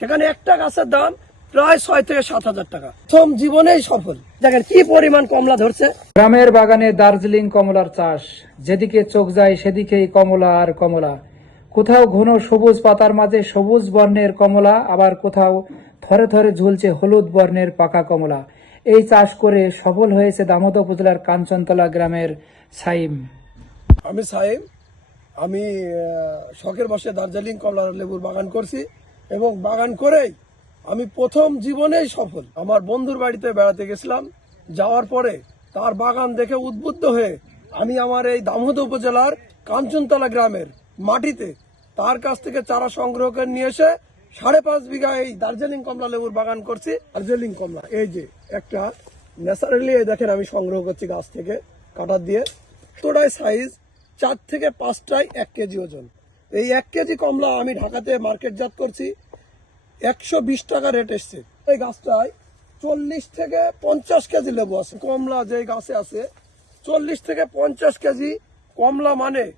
সেখানে একটা গাছের দাম প্রায় ছয় থেকে সাত হাজার টাকা। প্রথম জীবনেই সফল। দেখেন কি পরিমাণ কমলা ধরছে। গ্রামের বাগানে দার্জিলিং কমলার চাষ। যেদিকে চোখ যায় সেদিকেই কমলা আর কমলা। কোথাও ঘন সবুজ পাতার মাঝে সবুজ বর্ণের কমলা আবার কোথাও থরে থরে ঝুলছে হলুদ বর্ণের পাকা কমলা। এই চাষ করে সফল হয়েছে দামোদ উপজেলার কাঞ্চনতলা গ্রামের সাইম। আমি সাইম আমি শখের বসে দার্জিলিং কমলা লেবুর বাগান করছি। এবং বাগান করেই আমি প্রথম জীবনেই সফল। আমার বন্ধুর বাড়িতে বেড়াতে গেছিলাম। যাওয়ার পরে তার বাগান দেখে উদ্বুদ্ধ হয়ে আমি আমার এই দামোদ উপজেলার কাঞ্চনতলা গ্রামের মাটিতে তার কাছ থেকে চারা সংগ্রহ করে নিয়ে এসে সাড়ে পাঁচ বিঘা এই দার্জিলিং কমলা লেবুর বাগান করছি। দার্জিলিং কমলা, এই যে একটা ন্যাচারালি দেখেন আমি সংগ্রহ করছি গাছ থেকে কাটার দিয়ে। তোটাই সাইজ চার থেকে পাঁচটায় এক কেজি ওজন। এই এক কেজি কমলা আমি ঢাকাতে মার্কেটজাত করছি। একশো বিশ টাকা রেট এসছে। এই গাছটায় চল্লিশ থেকে পঞ্চাশ কেজি লেবু আছে। কমলা যে গাছে আছে চল্লিশ থেকে পঞ্চাশ কেজি কমলা মানে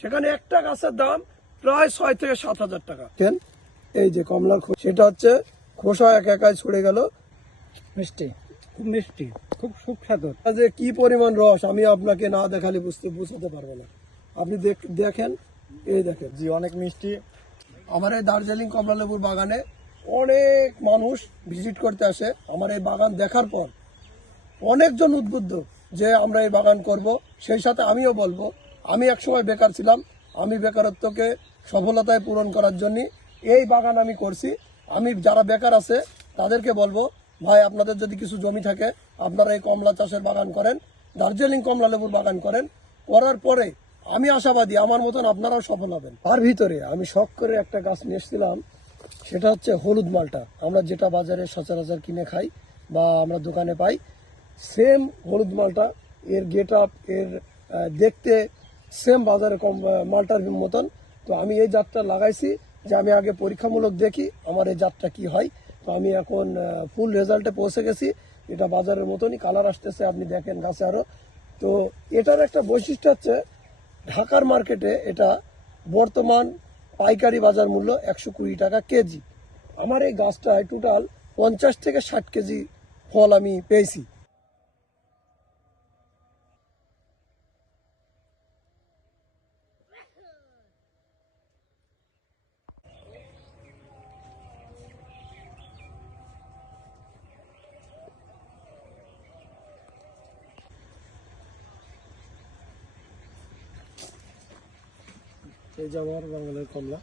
সেখানে একটা গাছের দাম প্রায় ছয় থেকে সাত হাজার টাকা। কেন? এই যে কমলার সেটা হচ্ছে খোসা এক একাই ছড়ে গেল। মিষ্টি। খুব মিষ্টি খুব সুস্বাদু যে কি পরিমাণ রস আমি আপনাকে না দেখালে বুঝতে বুঝতে পারব না। আপনি দেখ- দেখেন এই দেখেন। জি অনেক মিষ্টি। আমার এই দার্জিলিং কমলা লেবুর বাগানে অনেক মানুষ ভিজিট করতে আসে। আমার এই বাগান দেখার পর অনেকজন উদ্বুদ্ধ যে আমরা এই বাগান করব। সেই সাথে আমিও বলব, আমি একসময় বেকার ছিলাম। আমি বেকারত্বকে সফলতায় পূরণ করার জন্য এই বাগান আমি করছি। আমি যারা বেকার আছে, তাদেরকে বলব, ভাই, আপনাদের যদি কিছু জমি থাকে, আপনারা এই কমলা চাষের বাগান করেন, দার্জিলিং কমলা লেবুর বাগান করেন। করার পরে আমি আশাবাদী, আমার মতন আপনারাও সফল হবেন। তার ভিতরে আমি শখ করে একটা গাছ নিয়ে এসেছিলাম, সেটা হচ্ছে হলুদ মালটা। আমরা যেটা বাজারে সচরাচর কিনে খাই বা আমরা দোকানে পাই সেম হলুদ মালটা, এর গেট আপ এর দেখতে সেম বাজারে কম মালটার মতন। তো আমি এই জাতটা লাগাইছি যে আমি আগে পরীক্ষামূলক দেখি আমার এই জাতটা কি হয়। তো আমি এখন ফুল রেজাল্টে পৌঁছে গেছি, এটা বাজারের মতনই কালার আসতেছে, আপনি দেখেন গাছে আরও তো এটার একটা বৈশিষ্ট্য হচ্ছে ঢাকার মার্কেটে এটা বর্তমান পাইকারি বাজার মূল্য একশো কুড়ি টাকা কেজি। আমার এই গাছটায় টোটাল পঞ্চাশ থেকে ষাট কেজি ফল আমি পেয়েছি। এই যে আমার বাঙালির কমলা